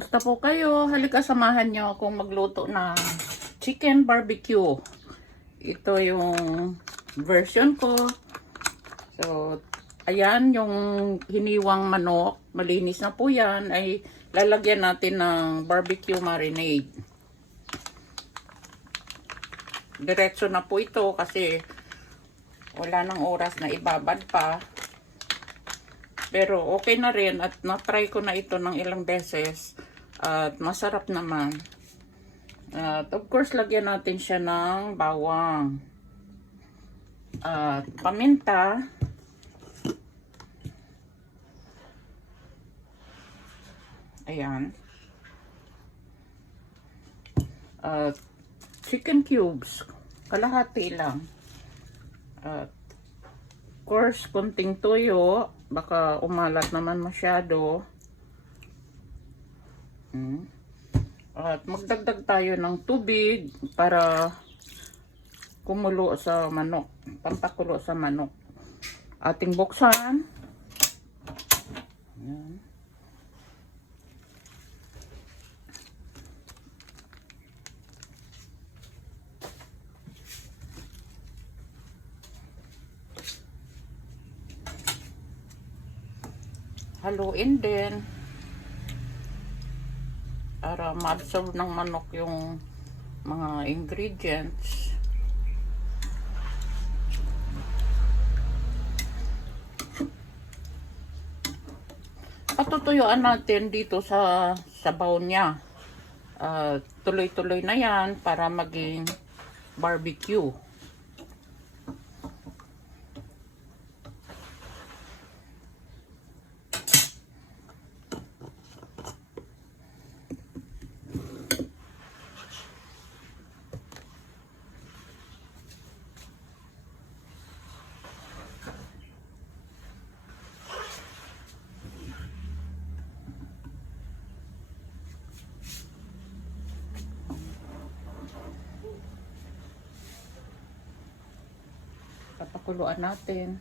Musta po kayo? Halika samahan nyo akong magluto ng chicken barbecue. Ito yung version ko. So, ayan yung hiniwang manok. Malinis na po yan. Ay lalagyan natin ng barbecue marinade. Diretso na po ito kasi wala nang oras na ibabad pa. Pero okay na rin at na-try ko na ito ng ilang beses at masarap naman. At of course, lagyan natin siya ng bawang at paminta. Ayan. At chicken cubes. Kalahati lang. At of course, konting toyo. Baka umalat naman masyado. At magdagdag tayo ng tubig para kumulo sa manok. Pampakulo sa manok. Ating buksan. Ayan. Haluin din para ma-absorb ng manok yung mga ingredients. Patutuyuan natin dito sa sabaw niya. Tuloy-tuloy na yan para maging barbecue. Papakuluan natin.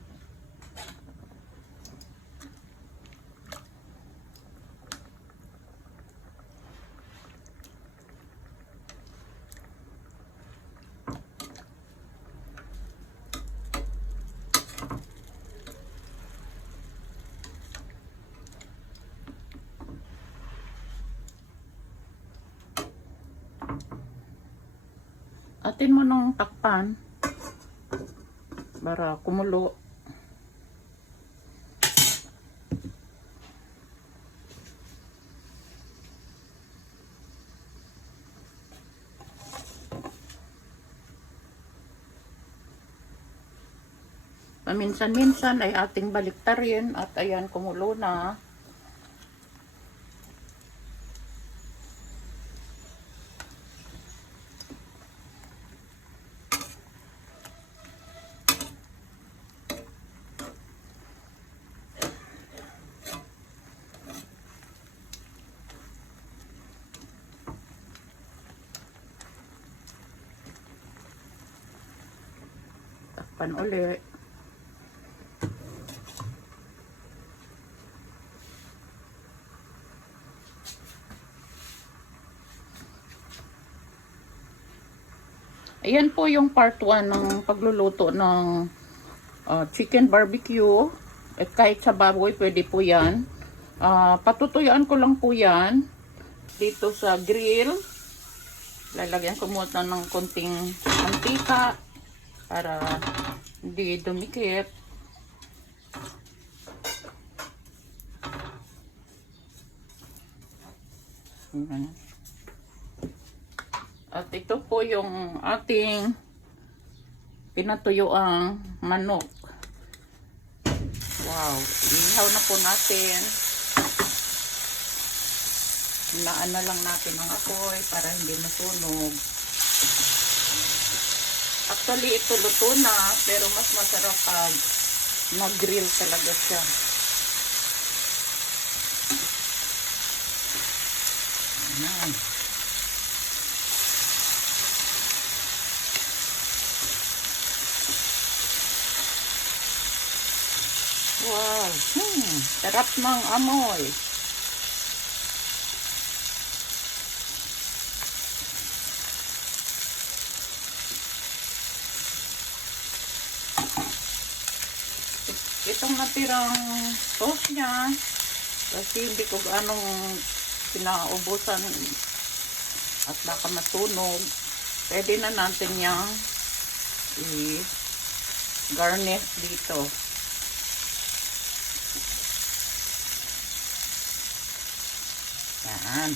Atin mo nung takpan para kumulo. Paminsan-minsan ay ating baliktarin at ayan, kumulo na. Takpan ulit. Ayan po yung part 1 ng pagluluto ng chicken barbecue. At kahit sa baboy, pwede po yan. Patutuyuan ko lang po yan dito sa grill. Lalagyan ko muna ng konting mantika para hindi dumikit. At ito po yung ating pinatuyuang manok. Wow, ihaw na po natin. Hinaan na lang natin ang apoy para hindi masunog. Actually, ito luto na, pero mas masarap pag nag-grill talaga siya. Ayan. Wow, sarap ng amoy. itong natirang sauce niya, kasi hindi ko anong pinaubusan at baka masunog, pwede na natin yung i-garnish dito. Yan.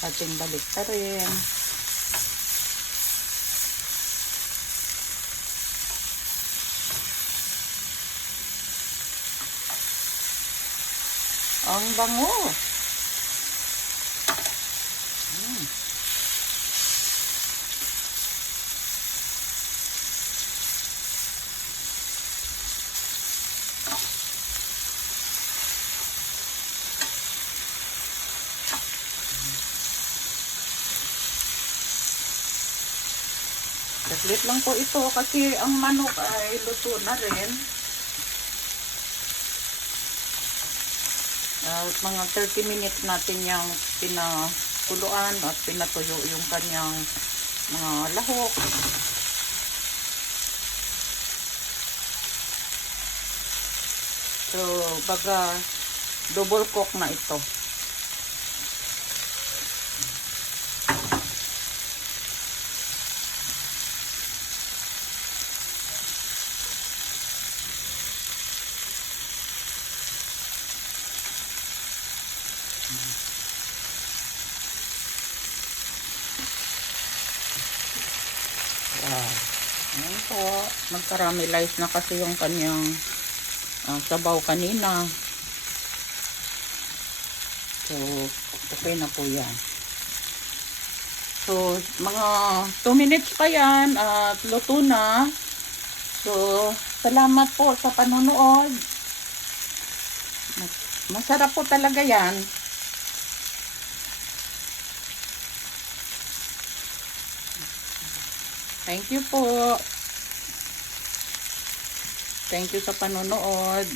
Ating balik ta rin. Ang bango. Saglit lang po ito kasi ang manok ay luto na rin. Mga 30 minutes natin yung pinakuluan at pinatuyo yung kanyang mga lahok. So, baga double cook na ito. Ayan po, nag-caramelize na kasi yung kanyang sabaw kanina. So, okay na po yan. So, mga 2 minutes pa yan at luto na. So, salamat po sa panonood. Masarap po talaga yan. Thank you po. Thank you sa panonood.